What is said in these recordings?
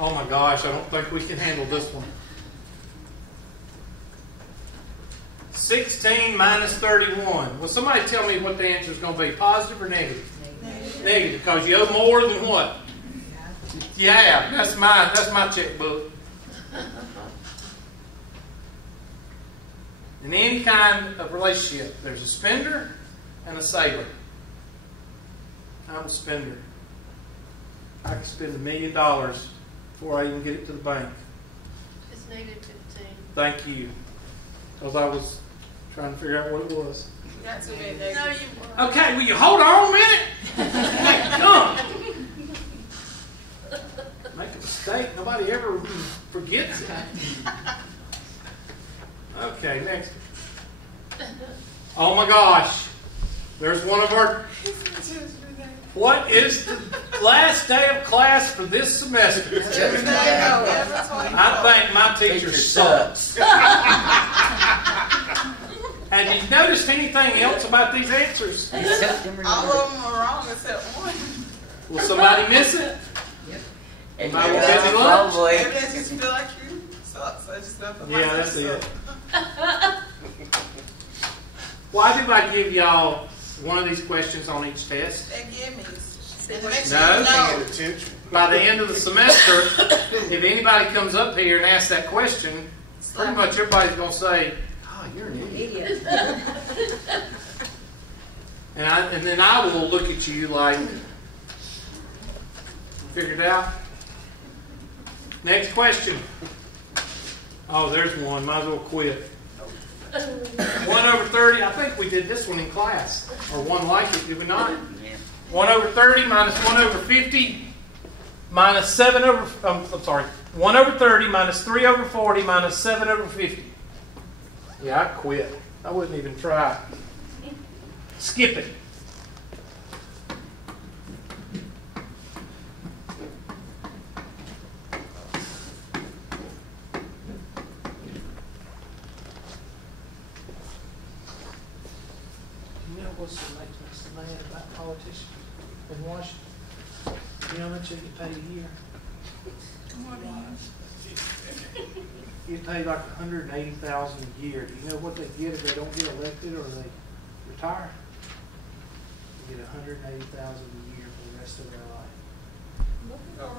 Oh my gosh, I don't think we can handle this one. 16 minus 31. Will somebody tell me what the answer is going to be? Positive or negative? Negative, because you owe more than what? Yeah, that's my checkbook. In any kind of relationship, there's a spender and a saver. I'm a spender. I can spend $1 million before I even get it to the bank. It's negative 15. Thank you. Because I was trying to figure out what it was. You got too many No, you negatives. weren't. Okay, will you hold on a minute? Come. Make a mistake. Nobody ever forgets it. Okay, next. Oh my gosh. There's one of our... What is the last day of class for this semester? I think my teacher sucks. Have you noticed anything else about these answers? All of them are wrong except one. Will somebody miss it? And I will busy lunch. Maybe they just feel like you suck, so I just don't feel like Yeah, that's you it. suck. Why did I give y'all one of these questions on each test? They give me. No. By the end of the semester, if anybody comes up here and asks that question, pretty much everybody's going to say, "Oh, you're an idiot." And then I will look at you like, figured out? Next question. Oh, there's one. Might as well quit. 1 over 30. I think we did this one in class. Or one like it, did we not? 1 over 30 minus 1 over 50 minus 7 over... I'm sorry. 1 over 30 minus 3 over 40 minus 7 over 50. Yeah, I quit. I wouldn't even try. Skip it. You know what's makes me so mad about politicians in Washington? You know how much they get paid a year? You pay like $180,000 a year. Do you know what they get if they don't get elected or they retire? They get $180,000 a year for the rest of their life.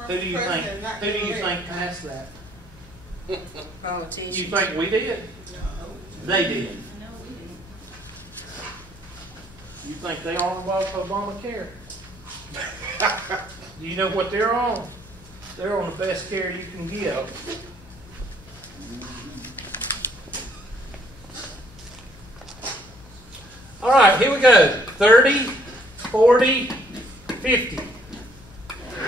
Who do you think passed that? Politicians. You think we did? No. They did. No, we didn't. You think they on Obamacare? You know what they're on? They're on the best care you can get. All right, here we go. 30, 40, 50.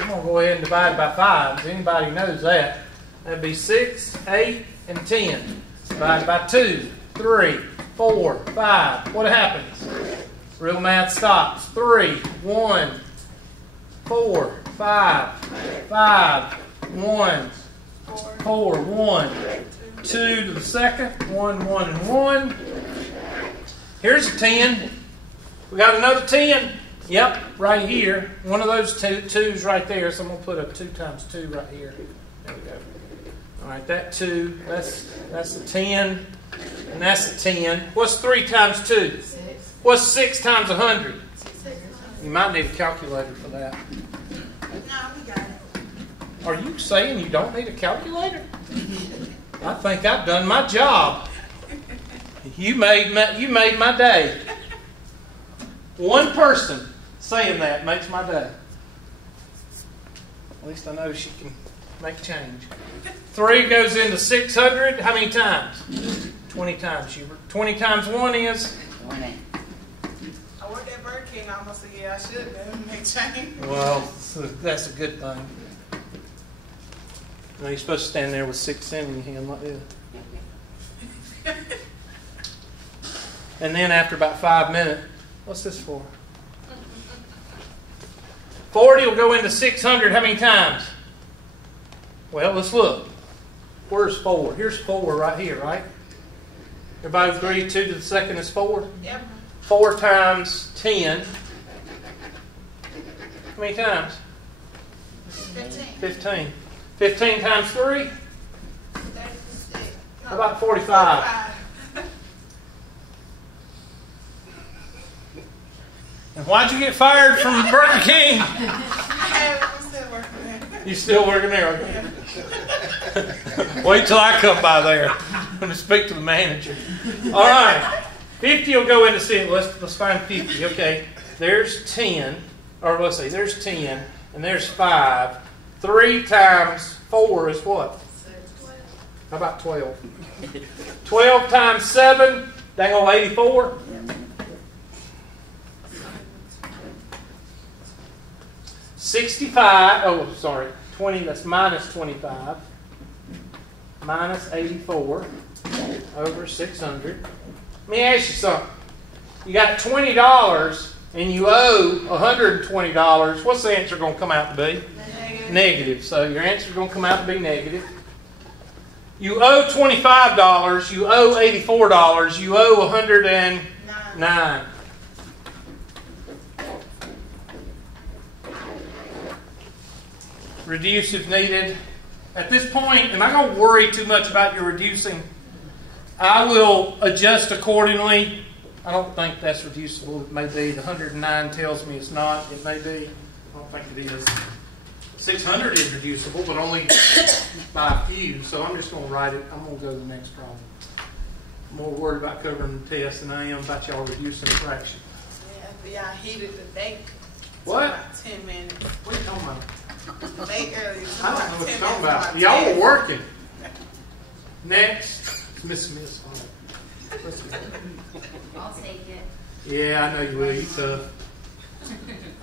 I'm going to go ahead and divide by 5. Anybody knows that. That'd be 6, 8, and 10. Divided by 2, 3, 4, 5. What happens? Real math stops. 3, 1, 4, 5, 5, 1, 4, 1, 2 to the second, 1, 1, and 1. Here's a 10. We got another 10. Yep, right here. One of those twos right there. So I'm going to put a 2 times 2 right here. There we go. All right, that 2. That's a 10. And that's a 10. What's 3 times 2? 6. What's 6 times 100? You might need a calculator for that. No, we got it. Are you saying you don't need a calculator? I think I've done my job. You made my day. One person saying that makes my day. At least I know she can make change. 3 goes into 600. How many times? 20 times. 20 times 1 is? 20. I worked at Burger King almost a year. I should have make change. Well, that's a good thing. No, you're supposed to stand there with 6 cents in your hand like this. And then after about 5 minutes, what's this for? 40 will go into 600 how many times? Well, let's look. Where's 4? Here's 4 right here, right? Everybody agree 2 to the second is 4? Yep. 4 times 10. How many times? 15. 15. 15 times 3? 36. How about 45? And why'd you get fired from Burger King? I'm still working there. You still working there? Okay. Wait till I come by there. I'm going to speak to the manager. All right. 50 will go into 6. Let's find 50. Okay. There's 10. Or let's see. There's 10. And there's 5. 3 times 4 is what? 6. How about 12? 12 times 7. Dang old 84. 65. Oh, sorry. 20. That's minus 25. Minus 84 over 600. Let me ask you something. You got $20 and you owe $120. What's the answer going to come out to be? Negative. So your answer is going to come out to be negative. You owe $25. You owe $84. You owe $109. Reduce if needed. At this point, am I going to worry too much about your reducing? I will adjust accordingly. I don't think that's reducible. It may be. The 109 tells me it's not. It may be. I don't think it is. 600 is reducible, but only by a few. So I'm just going to write it. I'm going to go to the next problem. I'm more worried about covering the test than I am about y'all reducing the fraction. Yeah, I heated the bake. What? About 10 minutes. What are you talking about? Bake earlier. I don't know what you're talking about. Y'all were working. Next, it's Miss Smith. I'll take it. Yeah, I know you will. You tough.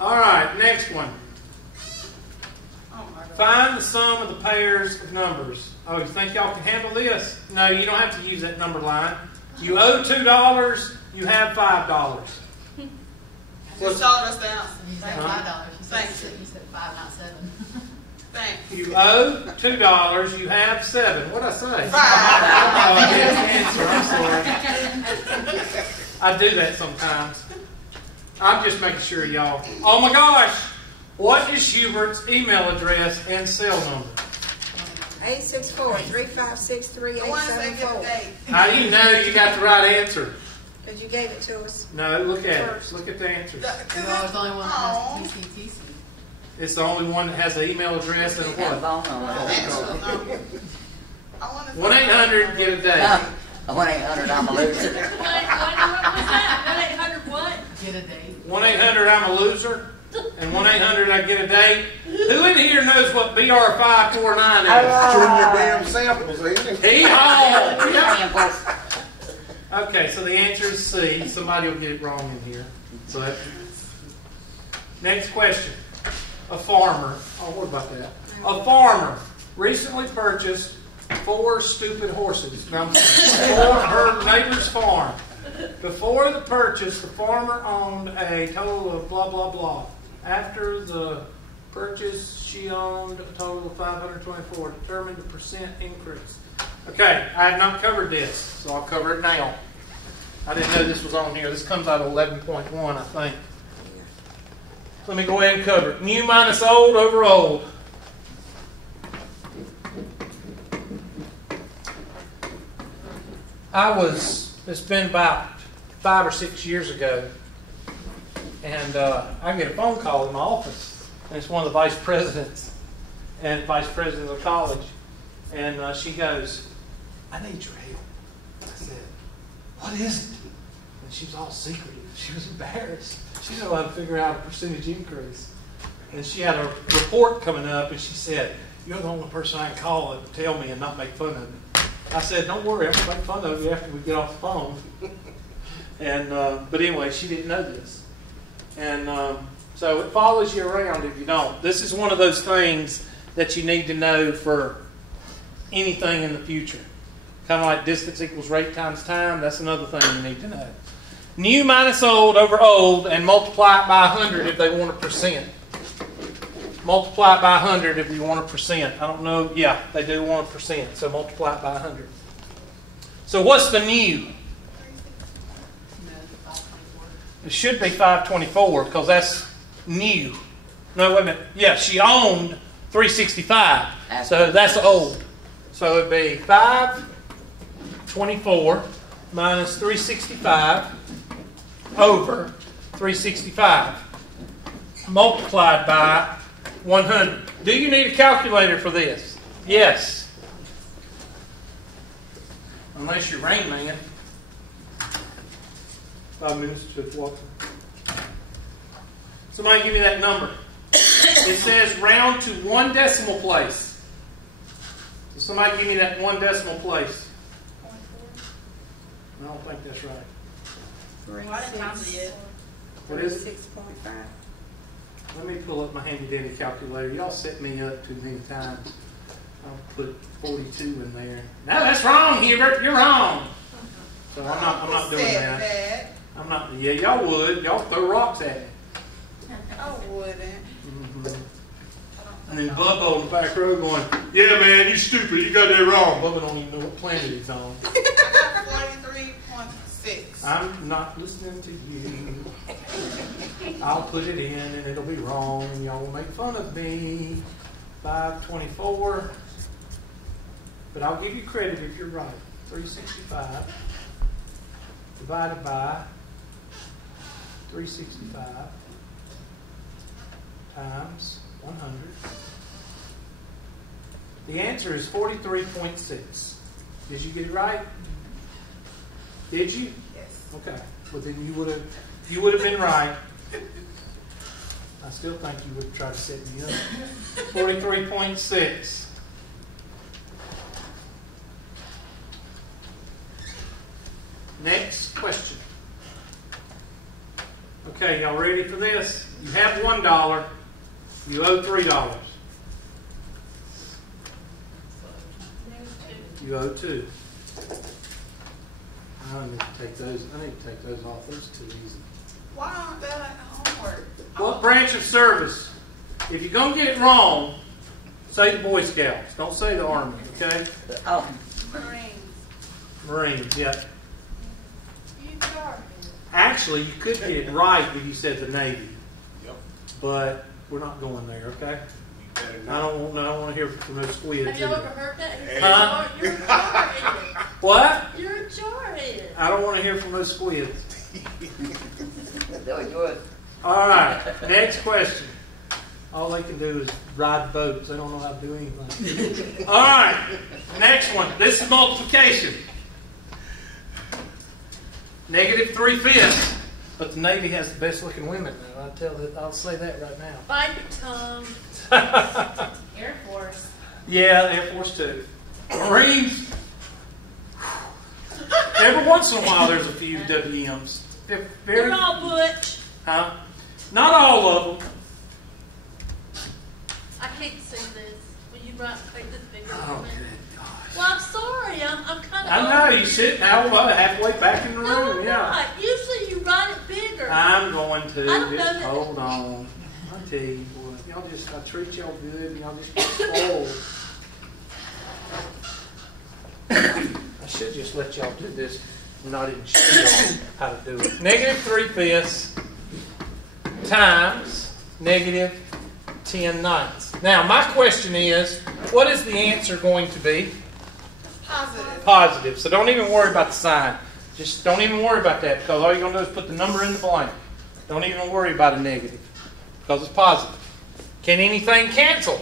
All right, next one. Oh my God. Find the sum of the pairs of numbers. Oh, you think y'all can handle this? No, you don't have to use that number line. You owe $2. You have $5. Just told us the answer. You said Huh? $5. Thanks. You said 5, not 7. Thanks. You owe $2. You have 7. What'd I say? 5. Oh, yes, answer. I'm sorry. I do that sometimes. I'm just making sure y'all. Oh my gosh! What is Hubert's email address and cell number? 864-356-3874. I want to say give a date. How do you know you got the right answer? Because you gave it to us. No, look at First. it. Look at the answers. No, there's only one that has TCTC. It's the only one that has an email address and a what? I want to 1-800 get a date. 1-800 I'm a loser. What was that? 1-800 what? Get a date. 1-800 I'm a loser. And 1-800 I get a date. Who in here knows what BR549 is? Junior damn samples, ain't it? He home. Samples. Okay, so the answer is C. Somebody will get it wrong in here. But next question. A farmer. Oh, what about that? A farmer recently purchased 4 stupid horses for her neighbor's farm. Before the purchase, the farmer owned a total of blah, blah, blah. After the purchase, she owned a total of 524. Determine the percent increase. Okay, I have not covered this, so I'll cover it now. I didn't know this was on here. This comes out of 11.1, I think. Let me go ahead and cover it. New minus old over old. It's been about 5 or 6 years ago, and I get a phone call in my office, and it's one of the vice presidents and vice president of the college, and she goes, "I need your help." I said, "What is it?" And she was all secretive. She was embarrassed. She didn't know how to figure out a percentage increase. And she had a report coming up, and she said, "You're the only person I can call and tell me and not make fun of me." I said, "Don't worry, I'm going to make fun of you after we get off the phone." And but anyway, she didn't know this. And so it follows you around if you don't. This is one of those things that you need to know for anything in the future. Kind of like distance equals rate times time. That's another thing you need to know. New minus old over old, and multiply it by 100 if they want a percent. Multiply it by 100 if you want a percent. I don't know. Yeah, they do want a percent. So multiply it by 100. So what's the new? No, 524. It should be 524 because that's new. No, wait a minute. Yeah, she owned 365. So that's old. So it'd be 524 minus 365 over 365 multiplied by 100. Do you need a calculator for this? Yes. Unless you're Rain Man. 5 minutes to walk. Somebody give me that number. It says round to 1 decimal place. So somebody give me that 1 decimal place. I don't think that's right. What is it? What is it? 6.5. Let me pull up my handy dandy calculator. Y'all set me up too many times. I'll put 42 in there. No, that's wrong, Hubert. You're wrong. So I'm not doing that. I'm not. Yeah, y'all would. Y'all throw rocks at me. I wouldn't. Mm-hmm. And then Bubba on the back row going, "Yeah, man, you stupid. You got that wrong." Bubba don't even know what planet he's on. I got 43.6. I'm not listening to you. I'll put it in and it'll be wrong and y'all will make fun of me. 524. But I'll give you credit if you're right. 365 divided by 365 times 100. The answer is 43.6. Did you get it right? Did you? Yes. Okay. Well, then you would have been right. I still think you would try to set me up. 43.6. Next question. Okay, y'all ready for this? You have $1. You owe $3. You owe 2. I need to take those. I need to take those off. Those are too easy. Why aren't they like homework? What branch of service? If you're gonna get it wrong, say the Boy Scouts. Don't say the Army. Okay? Oh, Marines. Marines. Yeah. You are. Actually, you could get it right if you said the Navy. Yep. But we're not going there. Okay? You better I not. don't want to hear from those squids. Have y'all either. ever heard that? Huh? You're a jarhead. What? You're a jarhead. I don't want to hear from those squids. no, you would. All right. Next question. All they can do is ride boats. They don't know how to do anything. All right. Next one. This is multiplication. -3/5. But the Navy has the best looking women. I'll say that right now. Bite your tongue. Air Force. Yeah, Air Force too. Marines. Every once in a while, there's a few WMs. They're very, They're all butch. huh? Not all of them. I can't see this. Will you make this bigger Oh, for me? good gosh. Well, I'm sorry. I'm kind of. I know you sit halfway back in the No, room. I'm Yeah. not. Usually you write it bigger. I'm going to. I don't know Just that- hold on. I tell you what, I treat y'all good, and y'all just get spoiled. I should just let y'all do this and not even show y'all how to do it. -3/5 times -10/9. Now, my question is, what is the answer going to be? Positive. Positive. So don't even worry about the sign. Just don't even worry about that, because all you're going to do is put the number in the blank. Don't even worry about a negative, because it's positive. Can anything cancel?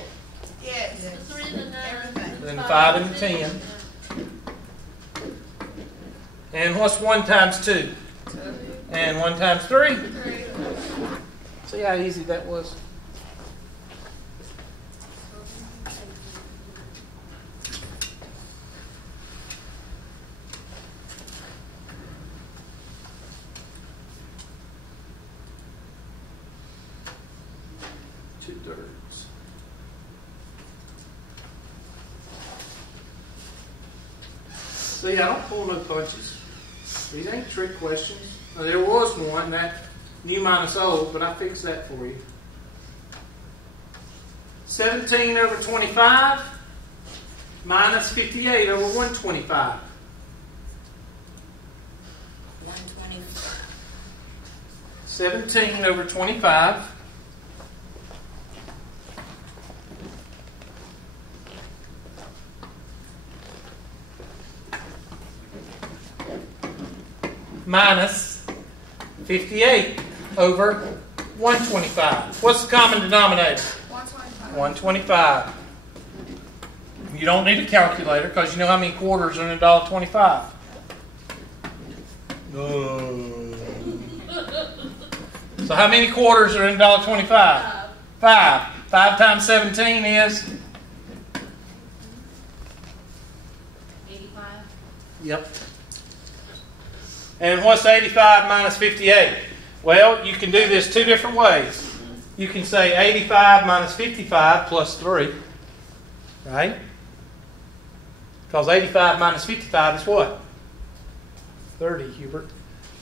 Yes. The 3 and the 9. Everything. Then 5 and 10. And what's 1 times 2? 2, And 1 times 3? 3. See how easy that was? Two-thirds. See, I don't pull no punches. These ain't trick questions. Now, there was one, that new minus old, but I fixed that for you. 17 over 25 minus 58 over 125. 120. 17 over 25 minus 58 over 125. What's the common denominator? 125. 125. You don't need a calculator because you know how many quarters are in $1.25. So how many quarters are in $1.25? 5. 5 times 17 is? 85. Yep. And what's 85 minus 58? Well, you can do this two different ways. You can say 85 minus 55 plus 3. Right? Because 85 minus 55 is what? 30, Hubert.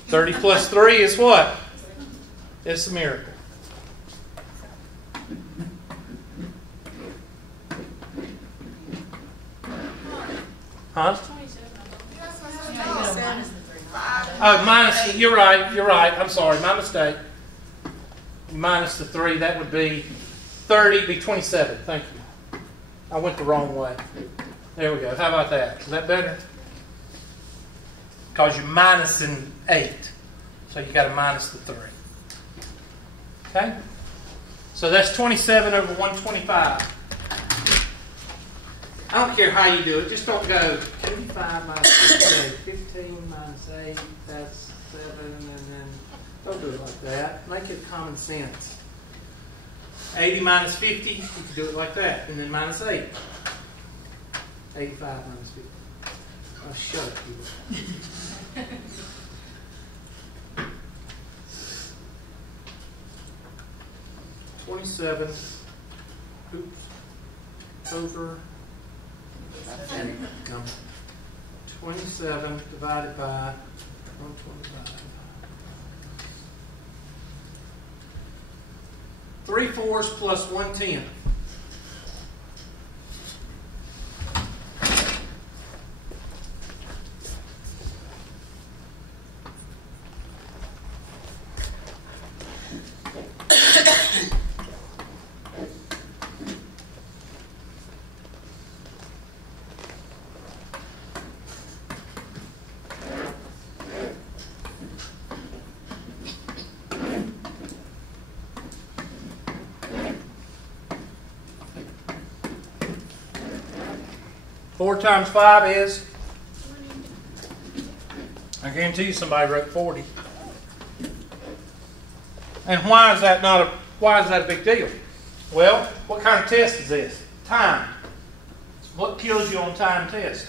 30 plus 3 is what? It's a miracle. Huh? Minus the 3. Oh, minus, you're right. I'm sorry, my mistake. Minus the 3, that would be 30, be 27. Thank you. I went the wrong way. There we go. How about that? Is that better? Because you're minusing 8. So you got to minus the 3. Okay? So that's 27 over 125. I don't care how you do it. Just don't go 25 minus 58. 15 minus 8, that's 7. And then don't do it like that. Make it common sense. 80 minus 50, you can do it like that. And then minus 8. 85 minus 50. Oh, shut up, people. $27. Oops. Over. No. 27 divided by 125. 3/4 plus 1/10. Four times 5 is? I guarantee you somebody wrote 40. And why is that a big deal? Well, what kind of test is this? Time. What kills you on time test?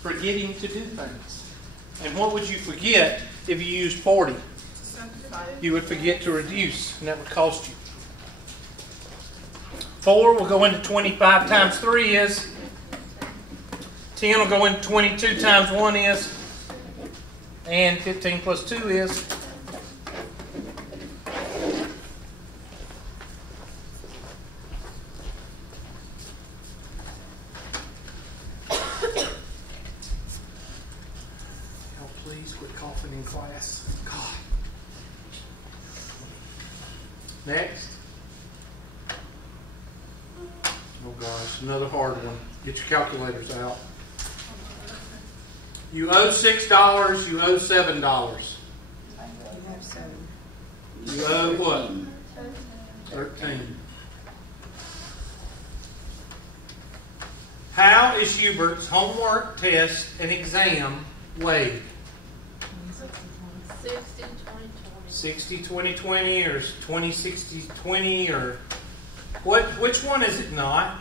Forgetting to do things. And what would you forget if you used 40? You would forget to reduce, and that would cost you. 4 will go into 25 times 3 is. 10 will go into 22 times 1 is. And 15 plus 2 is. Y'all please quit coughing in class. God. Next. Oh gosh, another hard one. Get your calculators out. You owe $6, you owe $7. You have 7. You owe what? 13. How is Hubert's homework, test, and exam weighed? 60, 20, 20. 60, 20, 20, or 20, 60, 20, or what? Which one is it not?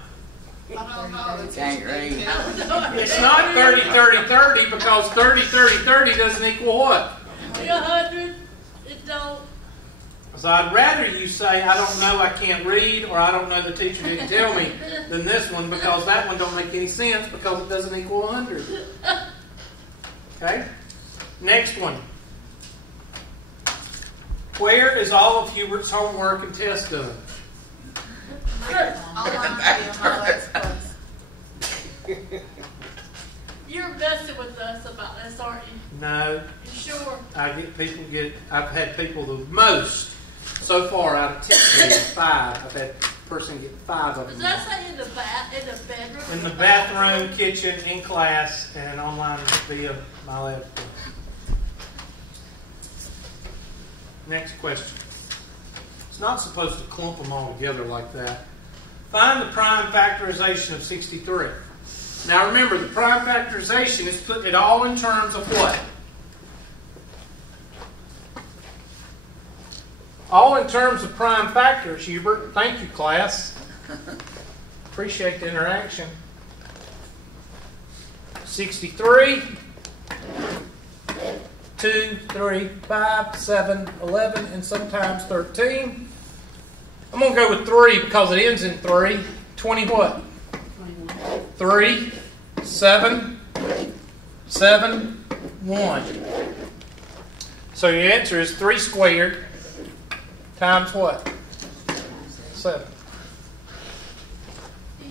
I don't know. Can't read. It's not 30, 30, 30 because 30, 30, 30 doesn't equal what? 100. It don't. So I'd rather you say, I don't know, I can't read, or I don't know, the teacher didn't tell me, than this one, because that one don't make any sense because it doesn't equal 100. Okay? Next one. Where is all of Hubert's homework and test done? You're messing with us about this, aren't you? No. You sure? I've had people the most so far out of 10 get 5. I've had a person get 5 of Does them. that say in the bedroom? In the bathroom, kitchen, in class, and online via my laptop. Next question. It's not supposed to clump them all together like that. Find the prime factorization of 63. Now remember, the prime factorization is putting it all in terms of what? All in terms of prime factors, Hubert. Thank you, class. Appreciate the interaction. 63, 2, 3, 5, 7, 11, and sometimes 13. I'm going to go with 3 because it ends in 3. 20 what? 3, 7, 7, 1. So your answer is 3 squared times what? 7. Do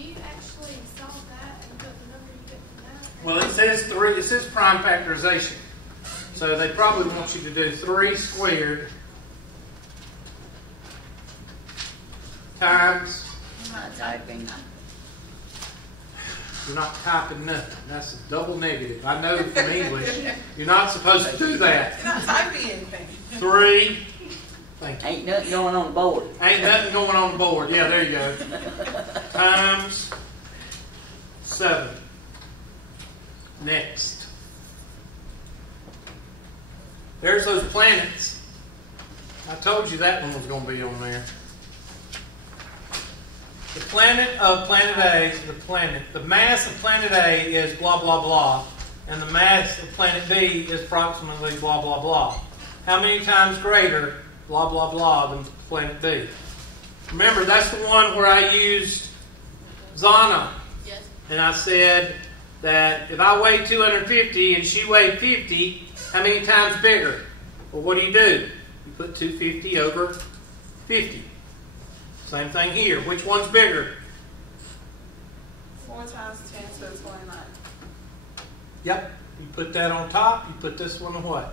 you actually solve that and put the number you get from that? Well, it says 3. It says prime factorization. So they probably want you to do 3 squared times. I'm not typing. You're not typing nothing. That's a double negative. I know from English. You're not supposed to do that. You're not typing anything. 3. Thank you. Ain't nothing going on the board. Ain't nothing going on the board. Yeah, there you go. Times 7. Next. There's those planets. I told you that one was going to be on there. The planet of planet A, the mass of planet A is blah, blah, blah. And the mass of planet B is approximately blah, blah, blah. How many times greater, blah, blah, blah, than planet B? Remember, that's the one where I used Zana. Yes. And I said that if I weigh 250 and she weighed 50, how many times bigger? Well, what do? You put 250 over 50. Same thing here. Which one's bigger? 4 times 10 to 29. Yep. You put that on top. You put this one on what?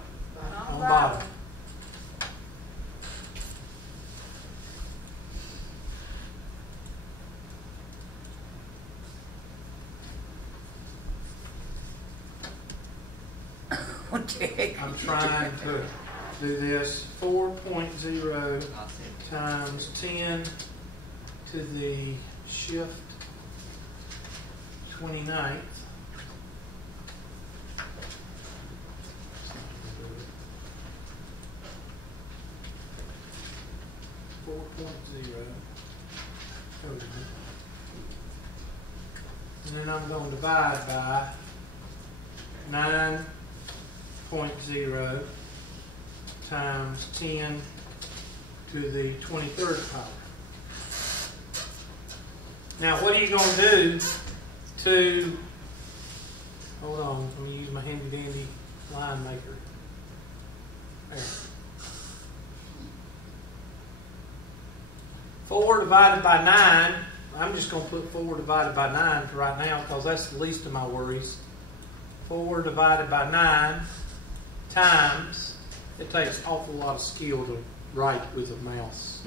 On the bottom. Okay. I'm trying to do this 4.0 times 10 to the shift 29th. 4.0. And then I'm going to divide by 9.0 times 10 to the 23rd power. Now, what are you going to do to, hold on, let me use my handy dandy line maker. There. 4 divided by 9, I'm just going to put 4 divided by 9 for right now because that's the least of my worries. 4 divided by 9 times, it takes an awful lot of skill to write with a mouse.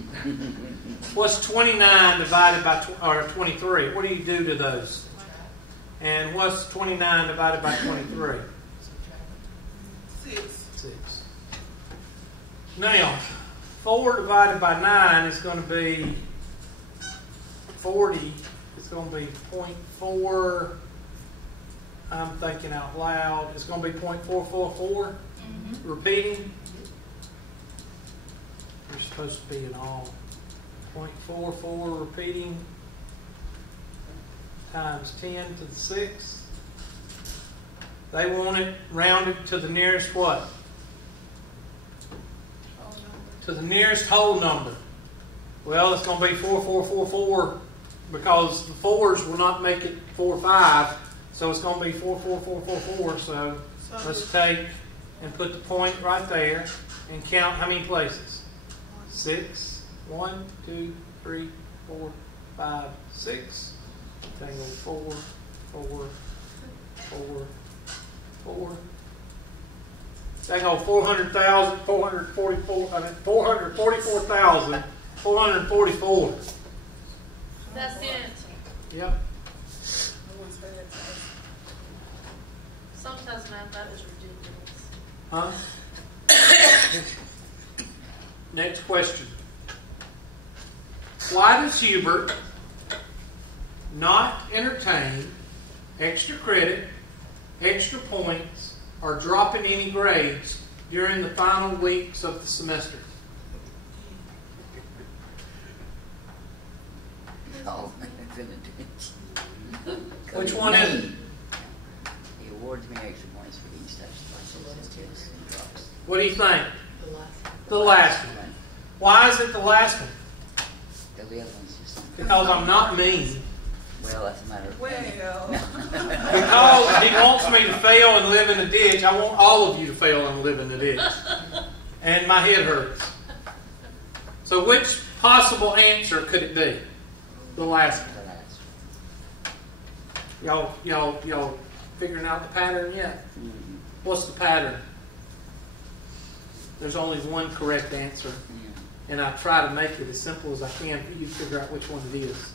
What's 29 divided by, or 23? What do you do to those? And what's 29 divided by 23? 6. 6. Now, 4 divided by 9 is going to be 40. It's going to be 0.4. I'm thinking out loud. It's going to be 0.444. Repeating. You're supposed to be in all. 0.44 repeating times 10 to the 6th. They want it rounded to the nearest what? To the nearest whole number. Well, it's going to be 4444 because the 4s will not make it 45. So it's going to be 44444. So let's take and put the point right there and count how many places? 6. 1, 2, 3, 4, 5, 6. Tangle 4, 4, 4, 4. Tangle 400,000, 444,444. That's it. Yep. Sometimes math, that is ridiculous. Huh? Next question. Why does Hubert not entertain extra credit, extra points, or dropping any grades during the final weeks of the semester? Oh, it's in a ditch. Which one is it? He awards me extra points for each such tests and drops. What do you think? The last. The last one. Why is it the last one? The other one's just something. Because I'm not mean. Well, that's a matter of Well, Because he wants me to fail and live in a ditch. I want all of you to fail and live in the ditch. And my head hurts. So which possible answer could it be? The last one. the last. Y'all figuring out the pattern yet? Mm-hmm. What's the pattern? There's only one correct answer. And I try to make it as simple as I can for you to figure out which one it is.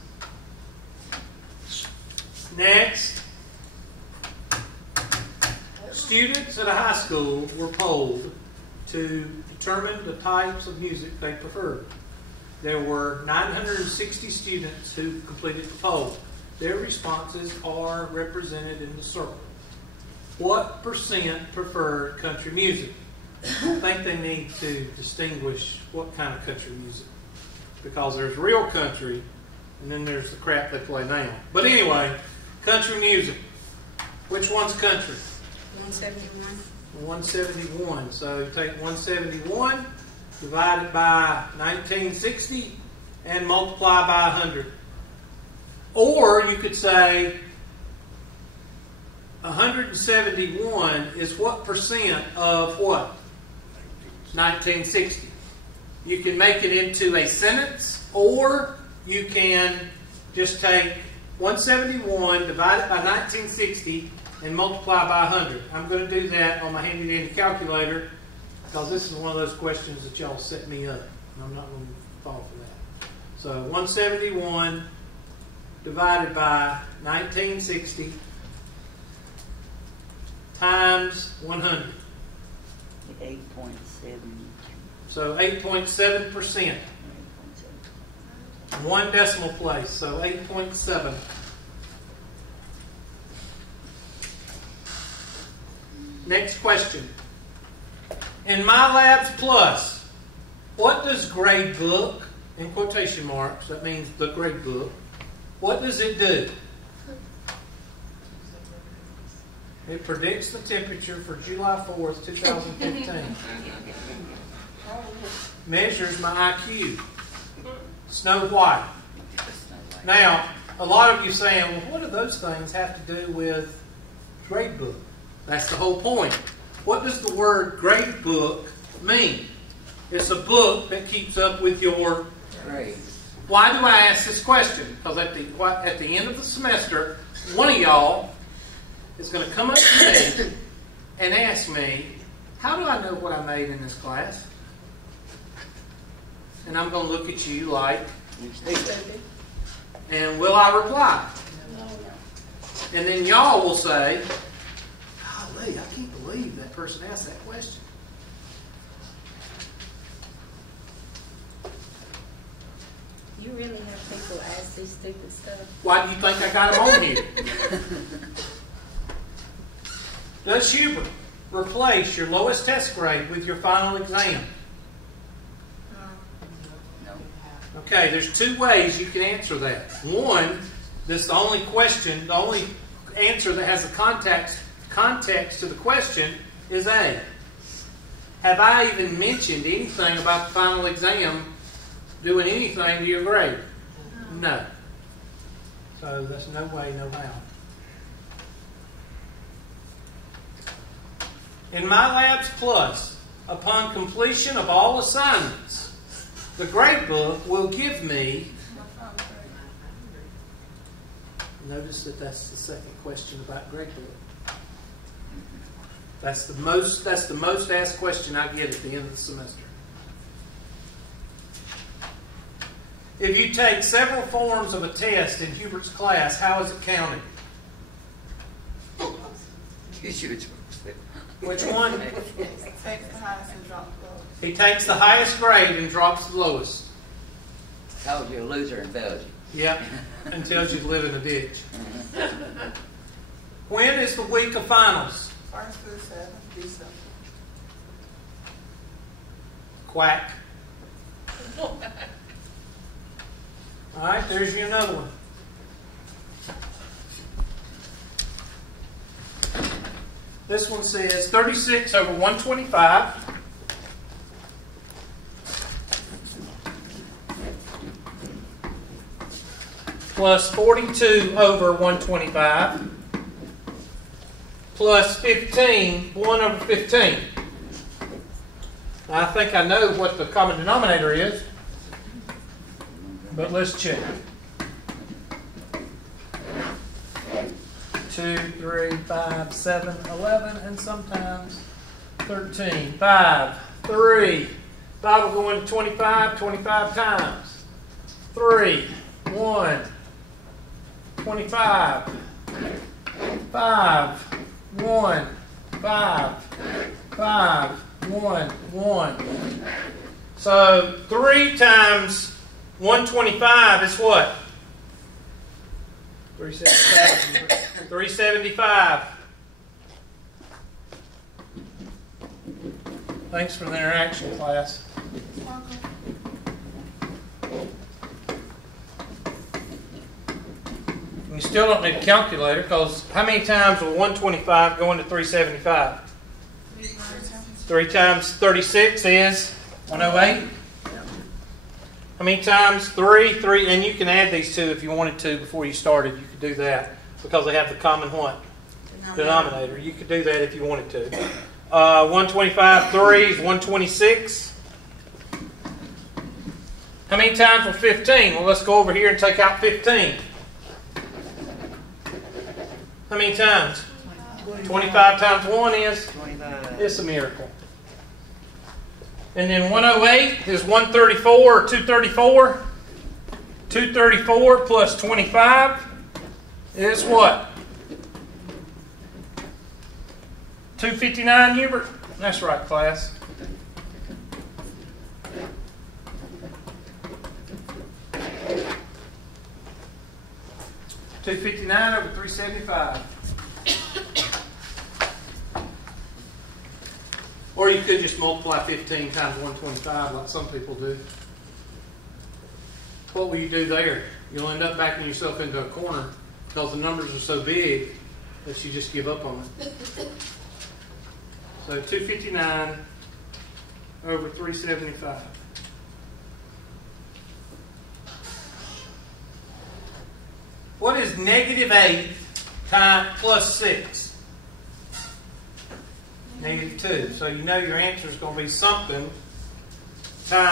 Next. Students at a high school were polled to determine the types of music they preferred. There were 960 students who completed the poll. Their responses are represented in the circle. What percent preferred country music? I think they need to distinguish what kind of country music. Because there's real country, and then there's the crap they play now. But anyway, country music. Which one's country? 171. 171. So you take 171, divide it by 1960, and multiply by 100. Or you could say 171 is what percent of what? 1960. You can make it into a sentence, or you can just take 171, divide it by 1960, and multiply by 100. I'm going to do that on my handy dandy calculator because this is one of those questions that y'all set me up, and I'm not going to fall for that. So 171 divided by 1960 times 100. 8.7. So 8.7%. 1 decimal place, so 8.7. Next question. In MyLabs Plus, what does grade book, in quotation marks, that means the grade book, what does it do? It predicts the temperature for July 4th, 2015. Measures my IQ. Snow White. Now, a lot of you saying, well, what do those things have to do with grade book? That's the whole point. What does the word grade book mean? It's a book that keeps up with your Grades. Why do I ask this question? Because at the end of the semester, one of y'all is going to come up to me and ask me, how do I know what I made in this class? And I'm going to look at you like, and will I reply? And then y'all will say, golly, I can't believe that person asked that question. You really have people ask this stupid stuff? Why do you think I got them on here? Does Hubert replace your lowest test grade with your final exam? No. Okay, there's two ways you can answer that. One, this is the only question, the only answer that has a context to the question is A. Have I even mentioned anything about the final exam doing anything to your grade? No. So that's no way, no how. In MyLabs Plus, upon completion of all assignments, the grade book will give me. Notice that that's the second question about grade book. That's the most asked question I get at the end of the semester. If you take several forms of a test in Hubert's class, how is it counted? You should. Which one? take the highest and drop the lowest. He takes the highest grade and drops the lowest. Calls you a loser and fails you. Yep, and tells you to live in a ditch. When is the week of finals? 1st through 7th December. Quack. All right, there's you another one. This one says 36 over 125 plus 42 over 125 plus 15, 1 over 15. I think I know what the common denominator is, but let's check. 2, 3, 5, 7, 11, and sometimes 13. 5, 3. 5 will go into 25, 25 times. 3, 1, 25. 5, 1, 5, 5, 1, 1. So 3 times 125 is what? 375. 375. Thanks for the interaction, class. You still don't need a calculator because how many times will 125 go into 375? 3 times 36 is 108. How many times? 3, and you can add these two if you wanted to before you started. You could do that because they have the common what? Denominator. You could do that if you wanted to. 125, 3 is 126. How many times will 15? Well, let's go over here and take out 15. How many times? 25 times 1 is? 25. It's a miracle. And then 108 is 134 or 234. 234 plus 25 is what? 259, Hubert? That's right, class. $259 over $375. Or you could just multiply 15 times 125 like some people do. What will you do there? You'll end up backing yourself into a corner because the numbers are so big that you just give up on it. So 259 over 375. What is negative 8 times plus 6? Negative 2. So you know your answer is going to be something times